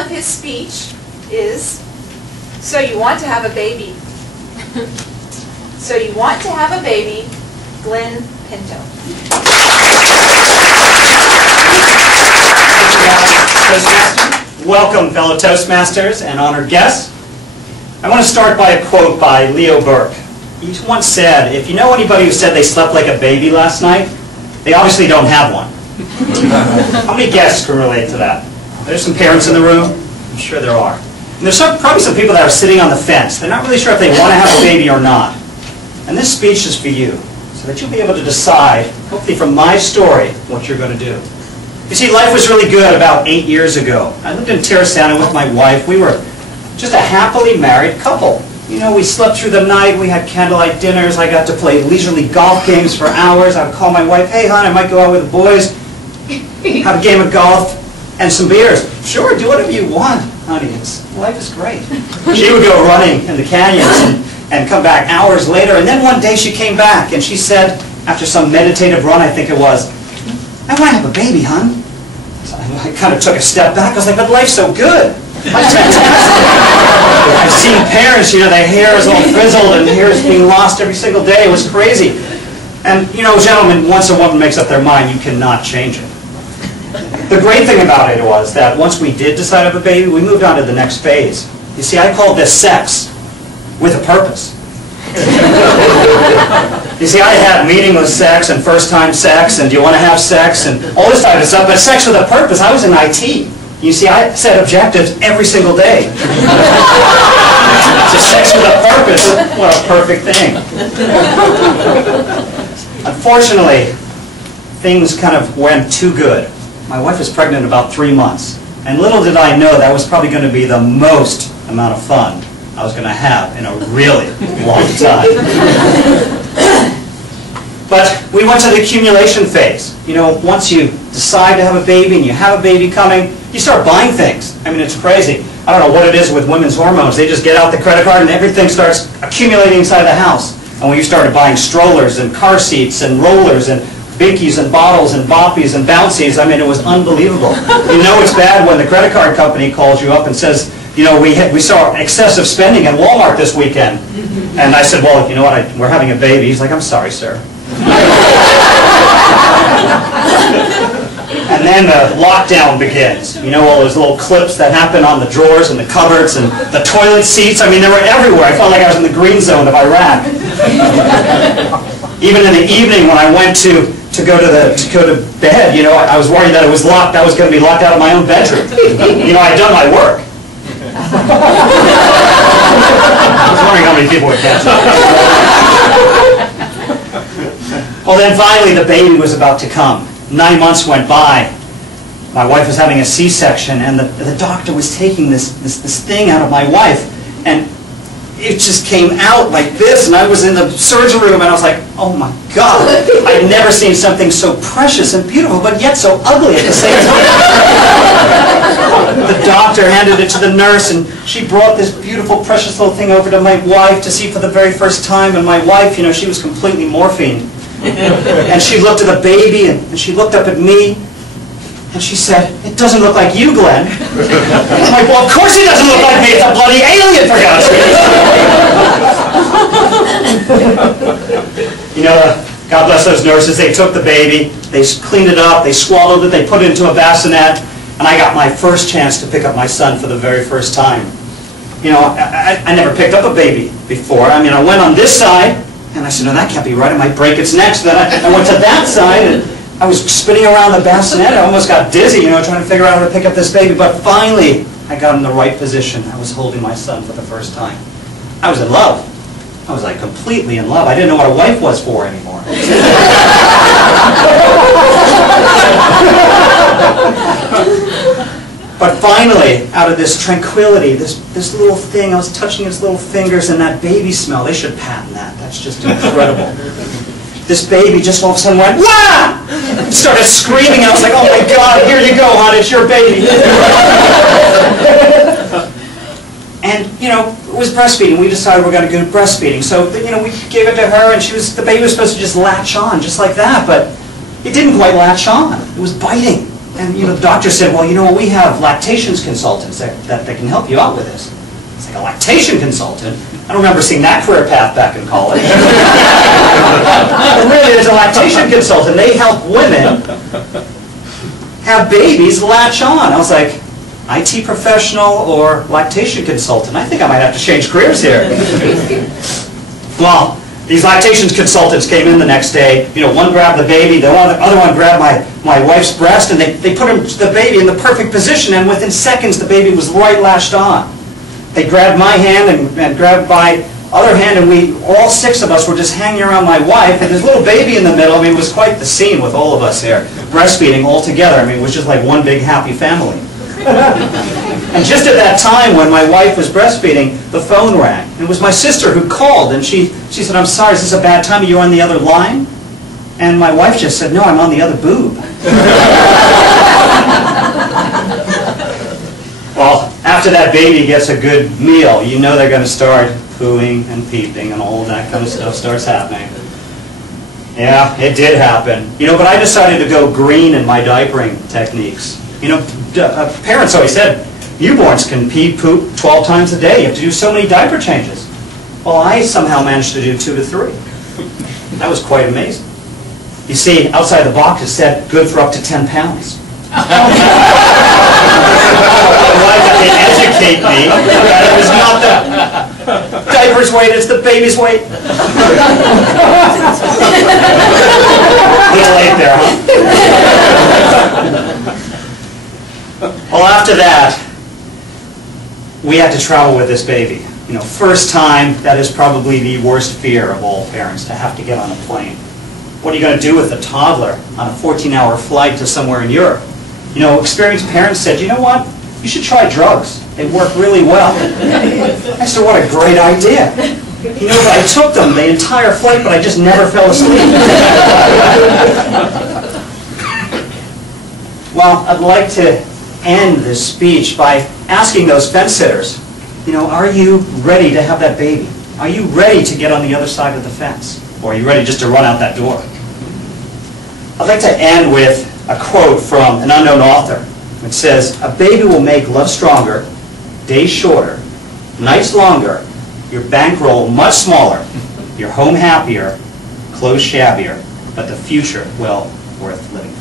of his speech is, so you want to have a baby. So you want to have a baby, Glenn Pinto. Welcome, fellow Toastmasters and honored guests. I want to start by a quote by Leo Burke. He once said, if you know anybody who said they slept like a baby last night, they obviously don't have one. How many guests can relate to that? There's some parents in the room? I'm sure there are. And there's probably some people that are sitting on the fence. They're not really sure if they want to have a baby or not. And this speech is for you, so that you'll be able to decide, hopefully from my story, what you're going to do. You see, life was really good about 8 years ago. I lived in Terrasana with my wife. We were just a happily married couple. You know, we slept through the night, we had candlelight dinners, I got to play leisurely golf games for hours. I would call my wife, hey hon, I might go out with the boys, have a game of golf, and some beers. Sure, do whatever you want, honey, life is great. She would go running in the canyons and come back hours later, and then one day she came back and she said, after some meditative run, I think it was, I want to have a baby, hon. So I kind of took a step back, I was like, but life's so good. Life's fantastic. I've seen parents, you know, their hair is all frizzled and hair is being lost every single day. It was crazy. And, you know, gentlemen, once a woman makes up their mind, you cannot change it. The great thing about it was that once we did decide to have a baby, we moved on to the next phase. You see, I called this sex with a purpose. You see, I had meaningless sex and first-time sex and do you want to have sex and all this type of stuff, but sex with a purpose. I was in IT. You see, I set objectives every single day. So sex with a purpose, what a perfect thing. Unfortunately, things kind of went too good. My wife was pregnant about 3 months, and little did I know that was probably going to be the most amount of fun I was going to have in a really long time. But we went to the accumulation phase. You know, once you decide to have a baby and you have a baby coming, you start buying things. I mean, it's crazy. I don't know what it is with women's hormones. They just get out the credit card and everything starts accumulating inside the house. And when you started buying strollers and car seats and rollers and binkies and bottles and boppies and bouncies, I mean, it was unbelievable. You know it's bad when the credit card company calls you up and says, you know, we saw excessive spending at Walmart this weekend. And I said, well, you know what, we're having a baby. He's like, I'm sorry, sir. And then the lockdown begins. You know, all those little clips that happen on the drawers and the cupboards and the toilet seats. I mean, they were everywhere. I felt like I was in the green zone of Iraq. Even in the evening when I went to go to bed, you know, I was worried that it was locked. I was going to be locked out of my own bedroom. You know, I had done my work. I was wondering how many people would catch it. Well, then finally the baby was about to come. 9 months went by. My wife was having a C-section, and the doctor was taking this thing out of my wife, and it just came out like this, and I was in the surgery room, and I was like, oh my God, I've never seen something so precious and beautiful, but yet so ugly at the same time. The doctor handed it to the nurse, and she brought this beautiful, precious little thing over to my wife to see for the very first time, and my wife, you know, she was completely morphine. And she looked at the baby, and she looked up at me, and she said, it doesn't look like you, Glenn. I'm like, well, of course he doesn't look like me. It's a bloody alien, for God's sake. You know, God bless those nurses. They took the baby, they cleaned it up, they swallowed it, they put it into a bassinet, and I got my first chance to pick up my son for the very first time. You know, I never picked up a baby before. I mean, I went on this side, and I said, no, that can't be right. I might break its neck. So then I went to that side, and I was spinning around the bassinet. I almost got dizzy, you know, trying to figure out how to pick up this baby. But finally, I got in the right position. I was holding my son for the first time. I was in love. I was like completely in love. I didn't know what a wife was for anymore. But finally, out of this tranquility, this little thing, I was touching his little fingers, and that baby smell, they should patent that. That's just incredible. This baby just all of a sudden went, wah! Started screaming, and I was like, oh my God, here you go, hon, it's your baby. And, you know, it was breastfeeding. We decided we're going to go breastfeeding. So, you know, we gave it to her, and the baby was supposed to just latch on, just like that, but it didn't quite latch on. It was biting. And the doctor said, well, we have lactations consultants that can help you out with this. It's like, a lactation consultant? I don't remember seeing that career path back in college. But really, there's a lactation consultant. They help women have babies latch on. I was like, IT professional or lactation consultant? I think I might have to change careers here. Well, these lactation consultants came in the next day. One grabbed the baby, the other one grabbed my wife's breast, and they put the baby in the perfect position, and within seconds the baby was right latched on. They grabbed my hand and grabbed my other hand, and all 6 of us were just hanging around my wife, and this little baby in the middle. I mean, it was quite the scene with all of us there, breastfeeding all together. I mean, it was just like one big happy family. And just at that time when my wife was breastfeeding, the phone rang. And it was my sister who called, and she said, I'm sorry, is this a bad time? Are you on the other line? And my wife just said, no, I'm on the other boob. Well, after that baby gets a good meal, they're going to start pooing and peeping and all of that kind of stuff starts happening. Yeah, it did happen. But I decided to go green in my diapering techniques. Parents always said, newborns can pee, poop 12 times a day. You have to do so many diaper changes. Well, I somehow managed to do 2 to 3. That was quite amazing. You see, outside the box it said, good for up to 10 pounds. Why did they educate me that it was not the diaper's weight, it's the baby's weight? A little late there, huh? Well, after that, we had to travel with this baby. First time, that is probably the worst fear of all parents, to have to get on a plane. What are you going to do with a toddler on a 14-hour flight to somewhere in Europe? Experienced parents said, you know what? You should try drugs. They work really well. I said, what a great idea. But I took them the entire flight, but I just never fell asleep. Well, I'd like to end this speech by asking those fence sitters, are you ready to have that baby? Are you ready to get on the other side of the fence? Or are you ready just to run out that door? I'd like to end with a quote from an unknown author. It says, a baby will make love stronger, days shorter, nights longer, your bankroll much smaller, your home happier, clothes shabbier, but the future well worth living for.